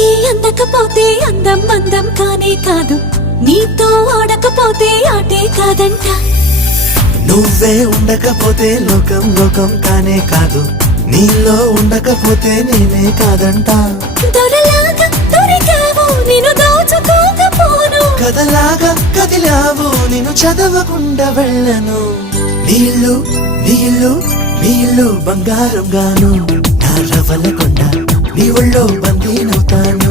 నీకే అందకపోతే అందం అందం కానే కాదు, నీతో ఆడకపోతే ఆటే కాదంట. నువ్వే ఉండకపోతే లోకం లోకం కానే కాదు, నీలో ఉండకపోతే నేనే కాదంట. దొరలాగా దొరికావు నిన్ను దోచుకోకపోను, కథలాగా కదిలావు నిన్ను చదవకుండా వెళ్ళను. నీళ్ళు నీళ్ళు నీళ్ళు బంగారం గాను, నా రవల కొండ నీ ఒళ్ళో బందీనవుతాను.